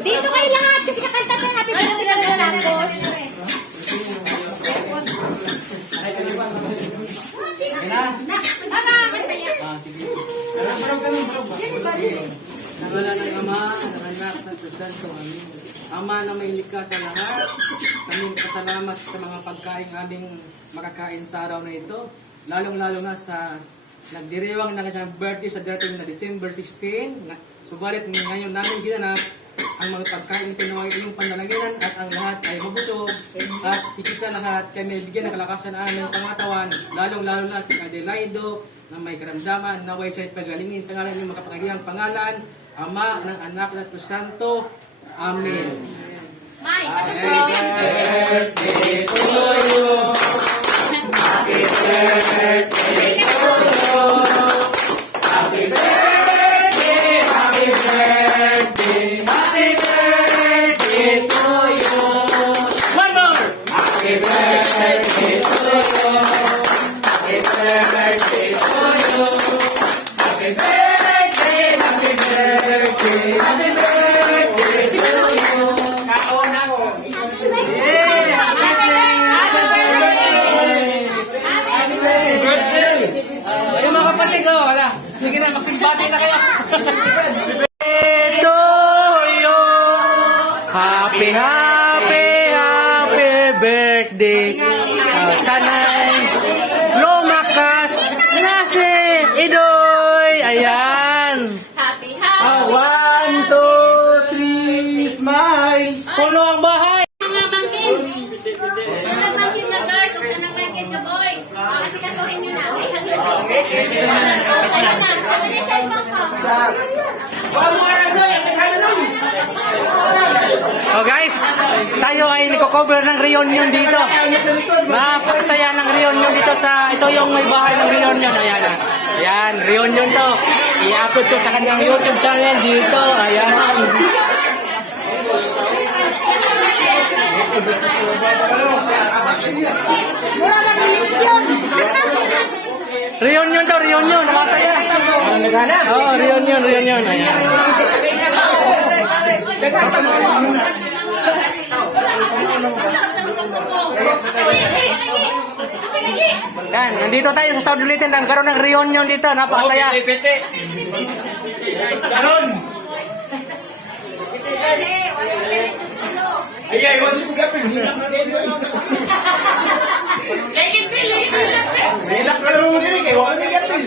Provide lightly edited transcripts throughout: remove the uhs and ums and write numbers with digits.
Dito kayo lahat kasi kakanta tayo happy birthday na tapos. Nangalan ng Ama, ng Anak, ng Santo, Amen. Ama na may likha sa lahat, kaming pasalamat sa mga pagkain aming makakain sa araw na ito, lalong-lalo na sa nagdiriwang ng kanyang birthday sa dating na December 16. Subalit ngayon namin ginanap ang mga pagkain pinuhay iyong panalangin at ang lahat ay mabusog at higit sa lahat kami bigyan ng kalakasan ng aming pangatawan, lalong-lalo na si Adelaido na may karamdaman naway siya'y pagalingin sa ngalan ng makapangyarihang pangalan, Ama, ng Anak, at ng Santo. Amen. May, Happy birthday to you. Happy birthday to you. Happy birthday, happy birthday, happy birthday to you. One more. Happy birthday to you. Happy birthday to you. Happy birthday, happy birthday, happy birthday to you. Kaon ako. Yeah, happy birthday. Ayun mga kapatid, oh, wala. Sige na, magsigbati na kayo. To you. Happy, happy, happy birthday. Sana'y lumakas na si Idoy. Ayan. happy, happy. 1, 2, 3, smile! Puno ang bahay. Mga bangkin. Mga bangkin na girls, huwag na ng bangkin na boys. Kasi kasuhin nyo na. May halo. Kaya na. Ano na yung cellphone ko? Oh guys, tayo ay niko-cover ng reunion dito. Napakasaya ng reunion dito sa, ito yung may bahay ng reunion. Ayan na. Ayan, reunion to. I-upload ko sa kanyang YouTube channel dito. Ayan. Mura lang eleksyon. Reunion to, reunion. Nakasaya. Oh, reunion, reunion. Ayan. Yan, nandito tayo sa South Ulitin. Nagkaroon ng reunion dito. Napakasaya. Ganon! Ay, wala ko gapin. Relax ka naman mo din, kaya wala ko gapin.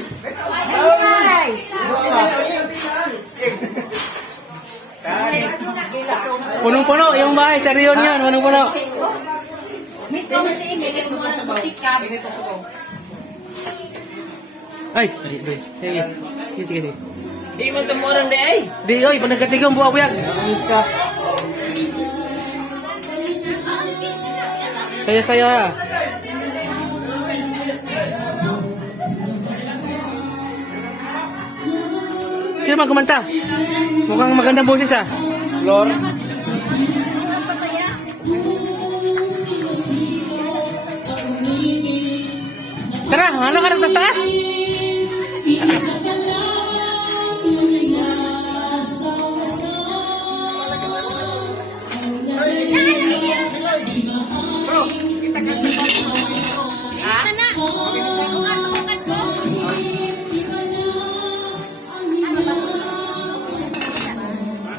Punong-puno yung bahay sa reunion. Punong-puno. May promise sa email yung mura ng butikab. Ay, sige. Sige, sige. Di mo tumurang di ay. Di, oy, pag nagkatigong buwag-buyag. Saya-saya. Sino man kumanta? Mukhang magandang boses ah. Lord. Tara, ano ka nang taas? Bro, kita kan sa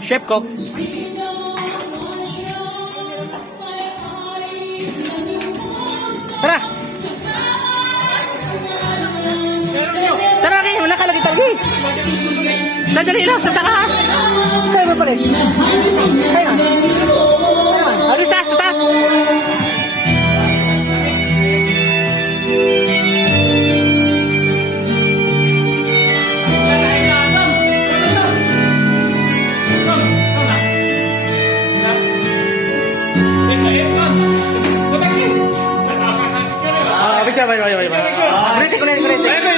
Chef Cook. Tara! Tara, kayo. Wala ka lagi talgi. Nadali lang sa taas. Sa'yo mo palit. Ayun. Alis taas, sa taas. Picture, bye. Kulitin. Kulitin.